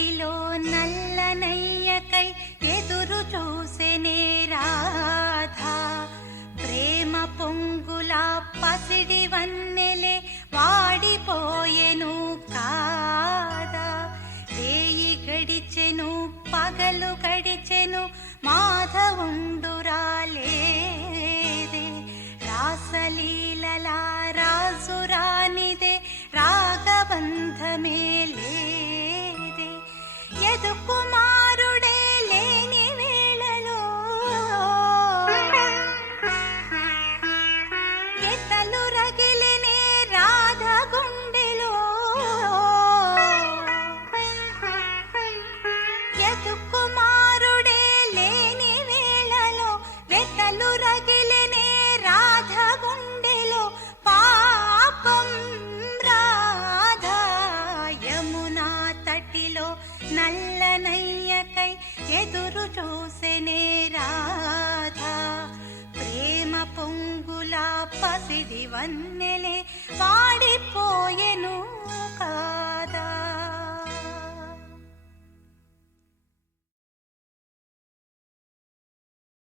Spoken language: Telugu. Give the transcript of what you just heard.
తటిలో నల్లనయ్యకై ఎదురు చూసెనే రాధా. ప్రేమ పొంగుల పసిడి వన్నెలే వాడిపోయెను కాదా. వేయి గడిచెను పగలు గడిచెను మాధవుండురాలేదే. రాసలీలల రాజురానిదే రాగబంధమే లేదే. యదు కుమారుడే లేని వేళలో ఎతలు రగిలినే రాధ గుండెలో. యదు కుమారుడే లేని వేళలో వెతలు రగిలినే రాధ గుండెలో. పాపం రాధా యమునా తటిలో నల్లనయ్యకై ఎదురు చూసెనే రాధా. ప్రేమ పొంగుల పసిడి వన్నెలే వాడిపోయెను